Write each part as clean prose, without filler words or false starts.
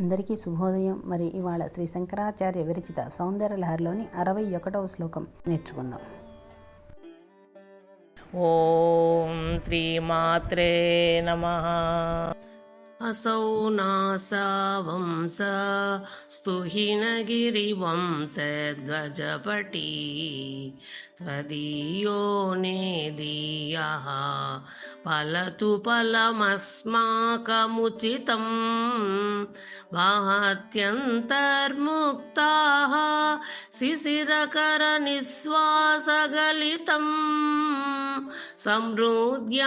అందరికీ శుభోదయం. మరి ఇవాళ శ్రీ శంకరాచార్య విరచిత సౌందర్యలహరిలోని 61వ శ్లోకం నేర్చుకుందాం. ఓం శ్రీమాత్రే నమః. असौ नासावंस स्तुहिनगिरिवंशध्वजपटी त्वदीयो नेदीयः फलतु फलमस्माकमुचितं वहत्यन्तर्मुक्ताः शिशिरकरनिःश्वासगलितं समृद्ध्यायातासां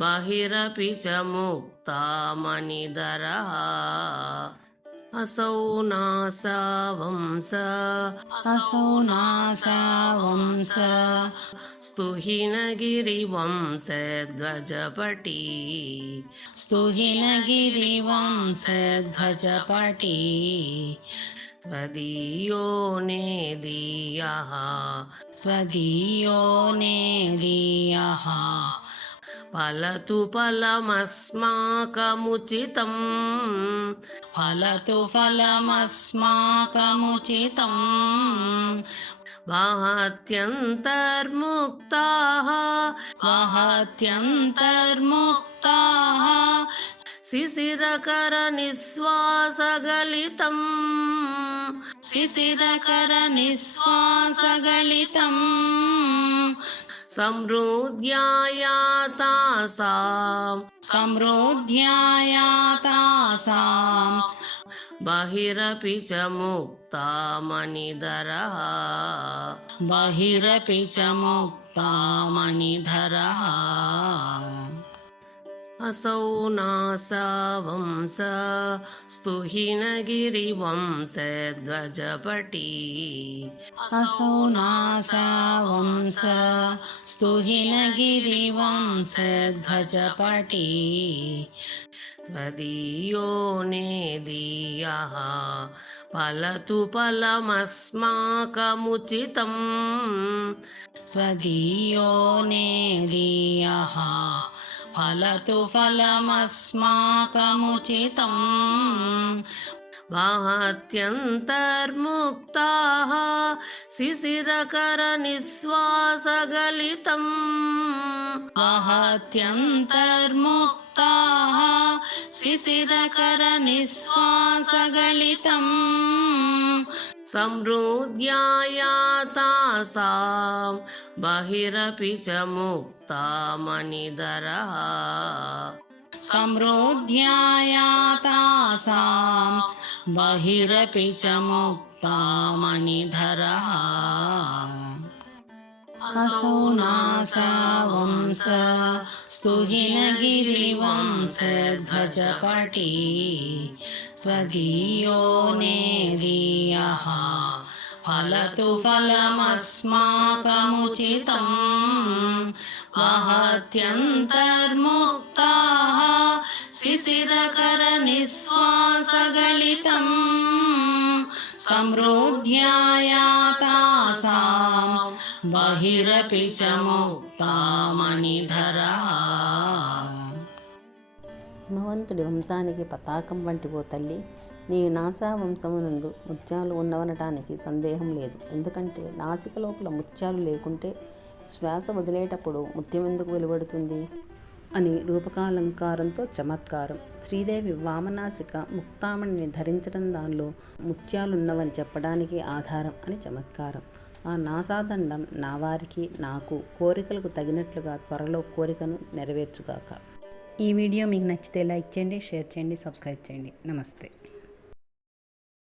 बहिरपि च मुक्ता मणिधरः. असौ नासावंस स्तुहिनगिरिवंशध्वजपटी त्वदीयो नेदीयः फलतु फलमस्माकमुचितं वहत्यन्तर्मुक्ताः शिशिरकरनिःश्वासगलितं समृद्ध्यायातासां बहिरपि च मुक्ता मणिधरः. असौ नासावंस स्तुहिनगिरिवंशध्वजपटी त्वदीयो नेदीयः फलतु फलमस्माकमुचितं वहत्यन्तर्मुक्ताः शिशिरकरनिःश्वासगलितं समृद्ध्यायातासां बहिरपि च मुक्ता मणिधरः. असौ नासावंस स्तुहिनगिरिवंशध्वजपटी त्वदीयो नेदीयः फलतु फलमस्माकमुचितं वहत्यन्तर्मुक्ताः शिशिरकरनिःश्वासगलितं समृद्ध्यायातासां बहिरपि च मुक्ता मणिधरः. హిమవంతుడి వంశానికి పతాకం వంటి ఓ తల్లి, నీ నాసా వంశమునందు ముత్యాలు ఉన్నవనటానికి సందేహం లేదు. ఎందుకంటే నాసిక లోపల ముత్యాలు లేకుంటే శ్వాస వదిలేటప్పుడు ముత్యం ఎందుకు వెలువడుతుంది అని రూపకాలంకారంతో చమత్కారం. శ్రీదేవి వామనాసిక ముక్తామణిని ధరించడం దానిలో ముత్యాలున్నవని చెప్పడానికి ఆధారం అని చమత్కారం. ఆ నాసాదండం నా వారికి నాకు కోరికలకు తగినట్లుగా త్వరలో కోరికను నెరవేర్చుగాక. ఈ వీడియో మీకు నచ్చితే లైక్ చేయండి, షేర్ చేయండి, సబ్స్క్రైబ్ చేయండి. నమస్తే.